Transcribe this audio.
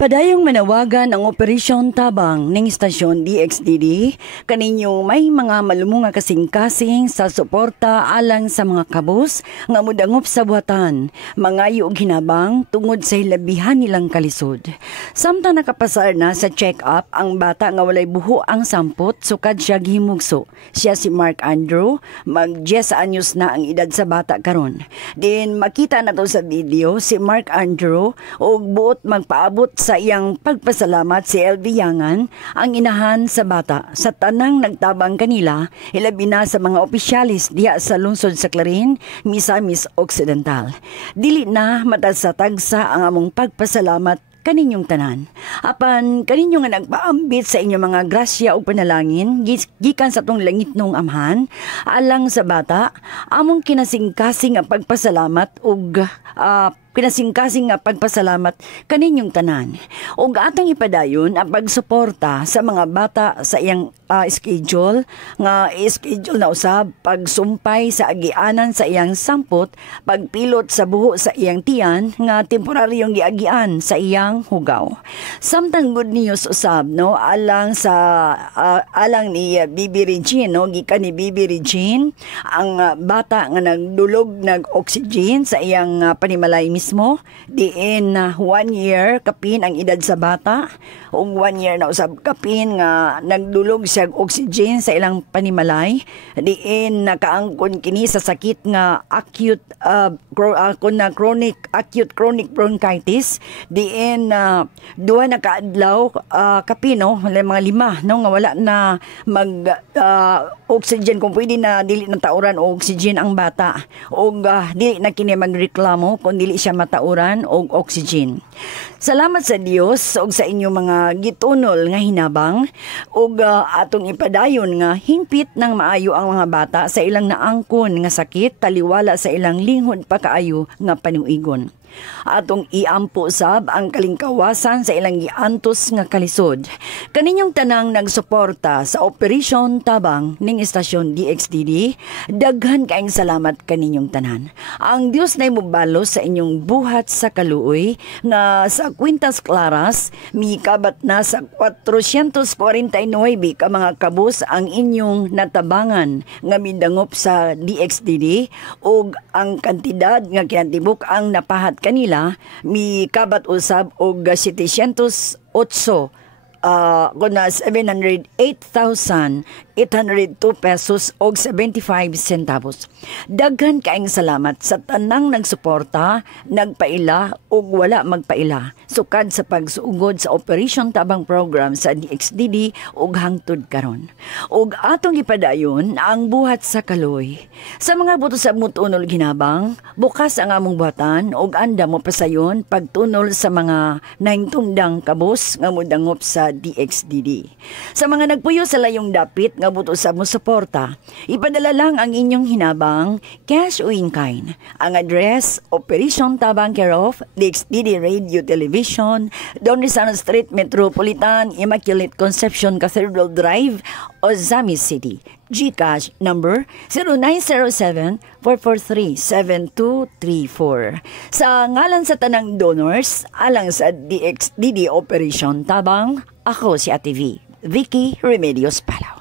Padayong manawagan ang Operasyon Tabang ning Istasyon DXDD kaninyong may mga malumong nga kasing-kasing sa suporta alang sa mga kabus nga mudangop sa buhatan, mangayo og hinabang tungod sa hilabihan nilang kalisod. Samtang nakapasar na sa check-up ang bata nga walay buho ang sampot sukad siya gihimugso. Siya si Mark Andrew, mag-10 anyos na ang edad sa bata karon. Din makita na to sa video si Mark Andrew og buot magpaabot sa iyang pagpasalamat si LV Yangan, ang inahan sa bata, sa tanang nagtabang kanila, ilabi na sa mga opisyalis diya sa lungsod sa Clarin, Misamis Occidental. Dili na matasatagsa ang among pagpasalamat kaninyong tanan. Apan kaninyo nga nagpaambit sa inyong mga grasya o panalangin gikan sa tong langit nung amhan alang sa bata, among kinasingkasing ang pagpasalamat ug pinasingkasing nga pagpasalamat kaninyong tanan. Ug atong ipadayon ang pagsuporta sa mga bata sa iyang schedule na usab pagsumpay sa agianan sa iyang sampot, pagpilot sa buho sa iyang tiyan nga temporaryong giagian sa iyang hugaw. Samtang good news usab no alang ni Bibi Regine no gikan ni Bibi Regine ang bata nga nagdulog nag-oxygen sa iyang panimalay mismo diin 1 year kapin ang edad sa bata ug 1 year na usab kapin nga nagdulog siya oxygen sa ilang panimalay diin nakaangkon kini sa sakit nga acute chronic bronchitis diin duha na kaadlaw kapino mga 5 no nga wala na mag oxygen kung pwede na dili na tauran og oxygen ang bata ug dili na kini magreklamo kung dili siya matauran og oxygen. Salamat sa Dios ug sa inyong mga gitunol nga hinabang ug atong ipadayon nga hingpit ng maayo ang mga bata sa ilang naangkon nga sakit taliwala sa ilang linghod pa kaayo nga panuigon. Atong iampo sab ang kalingkawasan sa ilang giantos nga kalisod. Kaninyong tanang nagsuporta sa Operasyon Tabang ning Istasyon DXDD, daghan kaayong salamat kaninyong tanan. Ang Dios na imubalos sa inyong buhat sa kaluoy nga sa Quintas Claras mikabat na sa 449 ka mga kabus ang inyong natabangan nga midangop sa DXDD ug ang kantidad nga kinatibuk ang napahat kanila mikabat usab og 708 kuna 708,802 pesos og 75 centavos. Daghan kaayong salamat sa tanang nagsuporta, nagpaila ug wala magpaila sukad sa pagsuugod sa Operasyon Tabang program sa DXDD ug hangtod karon. Ug atong ipadayon ang buhat sa kaloy. Sa mga buto sa mutunol ginabang, bukas ang among buhatan ug anda mo pasayon pagtunol sa mga naingtungdang kabos nga mudangop sa DXDD. Sa mga nagpuyo sa layong dapit nga buto sa mo suporta, ipadala lang ang inyong hinabang, cash o in kind. Ang address, Operasyon Tabang care of DXDD Radio Television, Don Rizal Street, Metropolitan, Immaculate Conception Cathedral Drive, Ozamis City. GCash number 0907-443-7234. Sa ngalan sa tanang donors, alang sa DXDD Operasyon Tabang, ako si Ate V, Vicky Remedios Palaw.